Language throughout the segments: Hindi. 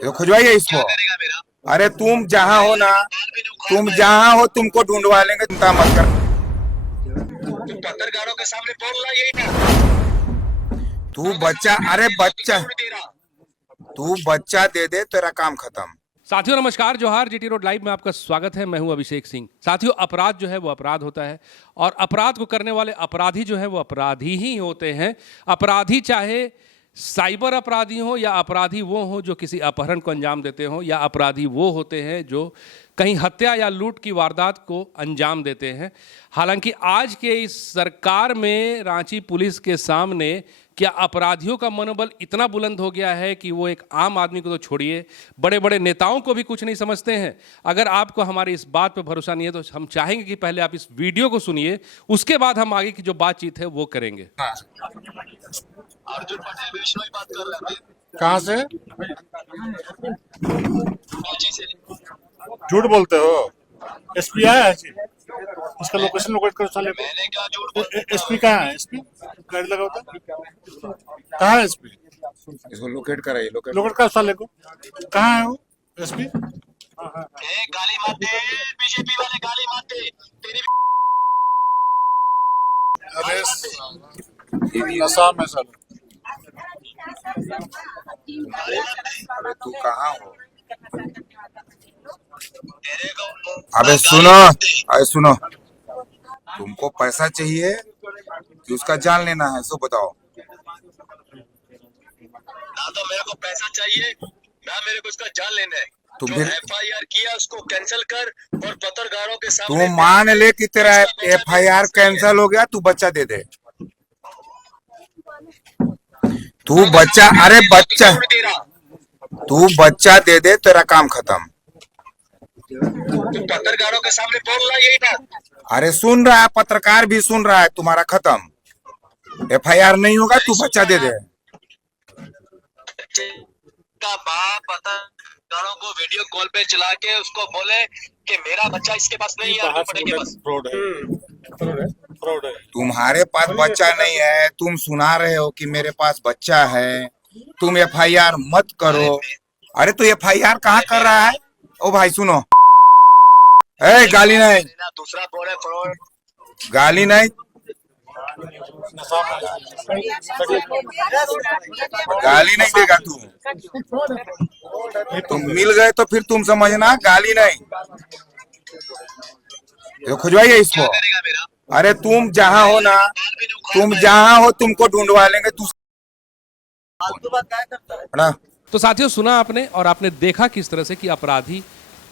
ये खुजवाइए इसको। अरे तुम जहाँ हो ना, तुम जहाँ हो तुमको ढूंढवा लेंगे, चिंता मत कर। तुम पत्रकारों के सामने बोल रहा यही ना। तू बच्चा, अरे बच्चा, तू बच्चा दे दे, तेरा काम खत्म। साथियों नमस्कार, जोहार। जीटी रोड लाइव में आपका स्वागत है। मैं हूं अभिषेक सिंह। साथियों, अपराध जो है वो अपराध होता है और अपराध को करने वाले अपराधी जो है वो अपराधी ही होते हैं। अपराधी चाहे साइबर अपराधी हो या अपराधी वो हो जो किसी अपहरण को अंजाम देते हो, या अपराधी वो होते हैं जो कहीं हत्या या लूट की वारदात को अंजाम देते हैं। हालांकि आज के इस सरकार में रांची पुलिस के सामने क्या अपराधियों का मनोबल इतना बुलंद हो गया है कि वो एक आम आदमी को तो छोड़िए, बड़े बड़े नेताओं को भी कुछ नहीं समझते हैं। अगर आपको हमारी इस बात पर भरोसा नहीं है तो हम चाहेंगे कि पहले आप इस वीडियो को सुनिए, उसके बाद हम आगे की जो बातचीत है वो करेंगे। अर्जुन पटेल वैष्णव बात कर रहे थे। कहाँ से? रांची से। झूठ बोलते हो? एसपी आया है जी? उसका लोकेशन लोकेट करो साले को। मैंने क्या झूठ बोला? एसपी कहाँ है? एसपी गाड़ी लगा होता कहाँ है? एसपी इसको लोकेट कराइए, लोकेट। लोकेट कर साले को। कहाँ है वो एसपी? गाली मत दे, बीजेपी वाले गाली मत दे। तेरी अरे नशा में साले। अरे तू कहाँ हो? तेरे को अबे सुनो, अरे सुनो, तुमको पैसा चाहिए कि उसका जान लेना है, सो बताओ। ना तो मेरे को पैसा चाहिए, ना मेरे को उसका जान लेना है। तो जो फिर एफआईआर किया उसको कैंसिल कर और पत्रकारों के तू सामने मान ले कि तेरा एफआईआर कैंसिल हो गया, तू बच्चा दे दे। तू बच्चा, अरे बच्चा, तू बच्चा दे दे, तेरा काम खत्म। तुम पत्रकारों के सामने बोल रहा यही ना। अरे सुन रहा है, पत्रकार भी सुन रहा है, तुम्हारा खत्म। एफआईआर नहीं होगा, तू बच्चा दे दे। का बाप पत्रकारों को वीडियो कॉल पे चला के उसको बोले कि मेरा बच्चा इसके पास नहीं है, अर्जुन पटेल के पास। फ्रॉड है। तुम्हारे पास बच्चा नहीं है, तुम सुना रहे हो कि मेरे पास बच्चा है, तुम एफआईआर मत करो। अरे तो एफआईआर कहाँ कर रहा है? ओ भाई सुनो, ए गाली नहीं, दूसरा बोले फ्रॉड। गाली नहीं, नशा में। गाली नहीं देगा तू। तुम मिल गए तो फिर तुम समझना, गाली नहीं। तो खुजवाइए इसको। करेगा मेरा? अरे तुम जहाँ हो ना, तुम जहाँ हो तुमको ढूंढवा लेंगे। तू बड़ा तो साथियों, सुना आपने और आपने देखा किस तरह से कि अपराधी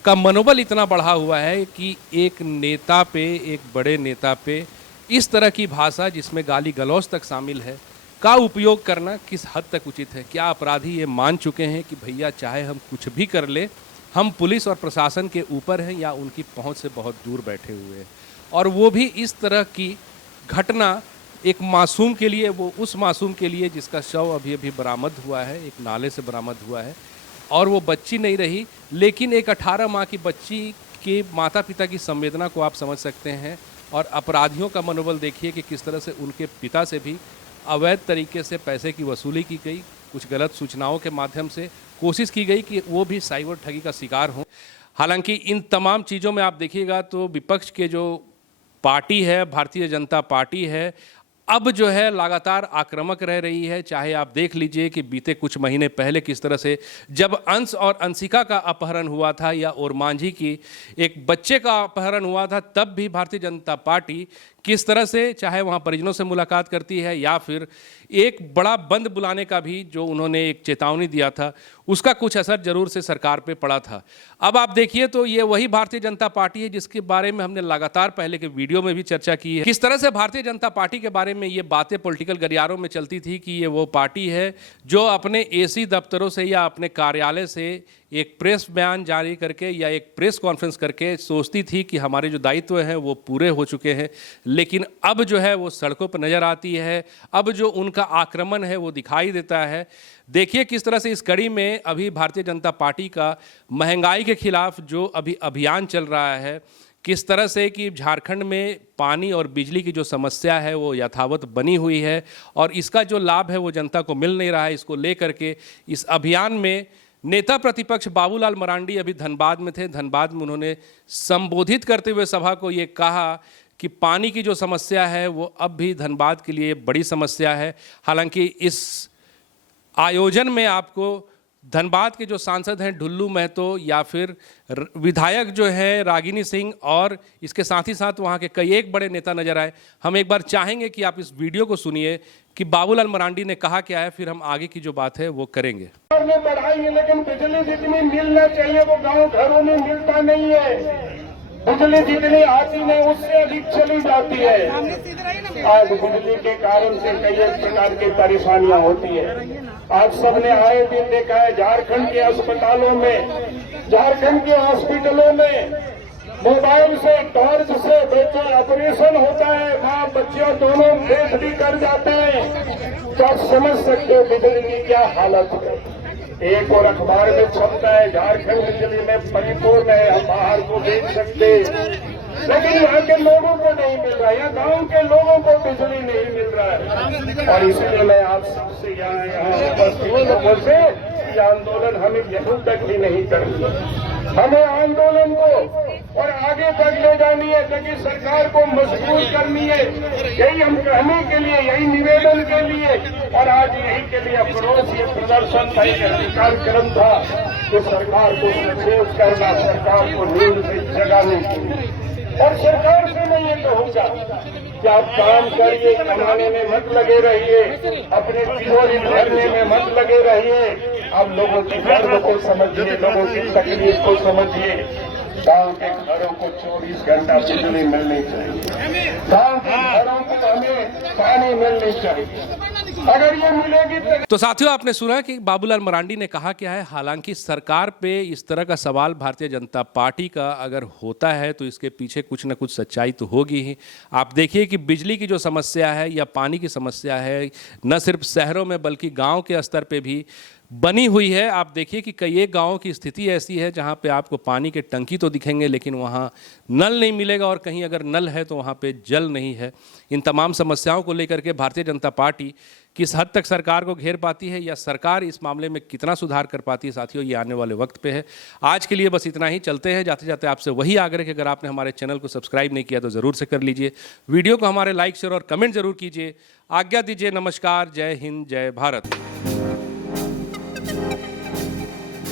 का मनोबल इतना बढ़ा हुआ है कि एक नेता पे, एक बड़े नेता पे इस तरह की भाषा जिसमें गाली गलौज तक शामिल है का उपयोग करना किस हद तक उचित है। क्या अपराधी ये मान चुके हैं कि भैया चाहे हम कुछ भी कर ले, हम पुलिस और प्रशासन के ऊपर हैं या उनकी पहुंच से बहुत दूर बैठे हुए हैं? और वो भी इस तरह की घटना एक मासूम के लिए, वो उस मासूम के लिए जिसका शव अभी अभी बरामद हुआ है, एक नाले से बरामद हुआ है, और वो बच्ची नहीं रही, लेकिन एक 18 माह की बच्ची के माता पिता की संवेदना को आप समझ सकते हैं। और अपराधियों का मनोबल देखिए कि किस तरह से उनके पिता से भी अवैध तरीके से पैसे की वसूली की गई, कुछ गलत सूचनाओं के माध्यम से कोशिश की गई कि वो भी साइबर ठगी का शिकार हों। हालांकि इन तमाम चीज़ों में आप देखिएगा तो विपक्ष के जो पार्टी है, भारतीय जनता पार्टी है, अब जो है लगातार आक्रामक रह रही है। चाहे आप देख लीजिए कि बीते कुछ महीने पहले किस तरह से जब अंश और अंशिका का अपहरण हुआ था या ओरमांझी की एक बच्चे का अपहरण हुआ था, तब भी भारतीय जनता पार्टी किस तरह से चाहे वहाँ परिजनों से मुलाकात करती है या फिर एक बड़ा बंद बुलाने का भी जो उन्होंने एक चेतावनी दिया था, उसका कुछ असर जरूर से सरकार पे पड़ा था। अब आप देखिए तो ये वही भारतीय जनता पार्टी है जिसके बारे में हमने लगातार पहले के वीडियो में भी चर्चा की है। किस तरह से भारतीय जनता पार्टी के बारे में ये बातें पॉलिटिकल गलियारों में चलती थी कि ये वो पार्टी है जो अपने एसी दफ्तरों से या अपने कार्यालय से एक प्रेस बयान जारी करके या एक प्रेस कॉन्फ्रेंस करके सोचती थी कि हमारे जो दायित्व हैं वो पूरे हो चुके हैं। लेकिन अब जो है वो सड़कों पर नज़र आती है, अब जो उनका आक्रमण है वो दिखाई देता है। देखिए किस तरह से इस कड़ी में अभी भारतीय जनता पार्टी का महंगाई के खिलाफ जो अभी अभियान चल रहा है, किस तरह से कि झारखंड में पानी और बिजली की जो समस्या है वो यथावत बनी हुई है और इसका जो लाभ है वो जनता को मिल नहीं रहा है। इसको लेकर के इस अभियान में नेता प्रतिपक्ष बाबूलाल मरांडी अभी धनबाद में थे। धनबाद में उन्होंने संबोधित करते हुए सभा को ये कहा कि पानी की जो समस्या है वो अब भी धनबाद के लिए बड़ी समस्या है। हालांकि इस आयोजन में आपको धनबाद के जो सांसद हैं ढुल्लू महतो या फिर विधायक जो है रागिनी सिंह और इसके साथ ही साथ वहाँ के कई एक बड़े नेता नजर आए। हम एक बार चाहेंगे कि आप इस वीडियो को सुनिए कि बाबूलाल मरांडी ने कहा क्या है, फिर हम आगे की जो बात है वो करेंगे। बढ़ाएंगे लेकिन बिजली जितनी मिलना चाहिए वो गांव घरों में मिलता नहीं है। बिजली जितनी आती नहीं उससे अधिक चली जाती है। आज बिजली के कारण से कई एक प्रकार की परेशानियां होती है। आज सबने आए दिन देखा है झारखंड के अस्पतालों में, झारखंड के हॉस्पिटलों में मोबाइल से टॉर्च से बच्चे ऑपरेशन होता है, माँ बच्चे दोनों देख भी कर जाते हैं। तो आप समझ सकते हो बिजली की क्या हालत है। एक और अखबार में छपता है झारखंड बिजली में परिपूर्ण है, हम बाहर को बेच सकते, लेकिन यहाँ के लोगों को नहीं मिल रहा है, यहाँ गांव के लोगों को बिजली नहीं मिल रहा है। और इसलिए मैं आप सबसे यहाँ उपस्थित लोगों से ये आंदोलन हमें यहीं तक ही नहीं करनी, हमें आंदोलन को और आगे तक ले जानी है, ताकि सरकार को मजबूर करनी है। यही हम कहने के लिए, यही निवेदन के लिए और आज यही के लिए अफरोज ये प्रदर्शन था, एक कार्यक्रम था कि सरकार को सचेत करना, सरकार को नींद से जगाने की। और सरकार से मैं ये कहूँगा कि आप काम करिए, कमाने में मत लगे रहिए, अपने तिजोरी भरने में मत लगे रहिए। आप लोगों की दर्द को समझिए, लोगों की तकलीफ को समझिए। गांव के घरों को 24 घंटा बिजली मिलनी चाहिए, गांव के घरों को हमें पानी मिलनी चाहिए। अगर ये मिलेगी तो साथियों, आपने सुना कि बाबूलाल मरांडी ने कहा क्या है। हालांकि सरकार पे इस तरह का सवाल भारतीय जनता पार्टी का अगर होता है तो इसके पीछे कुछ ना कुछ सच्चाई तो होगी ही। आप देखिए कि बिजली की जो समस्या है या पानी की समस्या है, न सिर्फ शहरों में बल्कि गांव के स्तर पे भी बनी हुई है। आप देखिए कि कई एक गाँव की स्थिति ऐसी है जहाँ पे आपको पानी के टंकी तो दिखेंगे लेकिन वहाँ नल नहीं मिलेगा, और कहीं अगर नल है तो वहाँ पे जल नहीं है। इन तमाम समस्याओं को लेकर के भारतीय जनता पार्टी किस हद तक सरकार को घेर पाती है या सरकार इस मामले में कितना सुधार कर पाती है, साथियों ये आने वाले वक्त पे है। आज के लिए बस इतना ही। चलते हैं, जाते जाते आपसे वही आग्रह कि अगर आपने हमारे चैनल को सब्सक्राइब नहीं किया तो ज़रूर से कर लीजिए। वीडियो को हमारे लाइक शेयर और कमेंट जरूर कीजिए। आज्ञा दीजिए। नमस्कार, जय हिंद, जय भारत।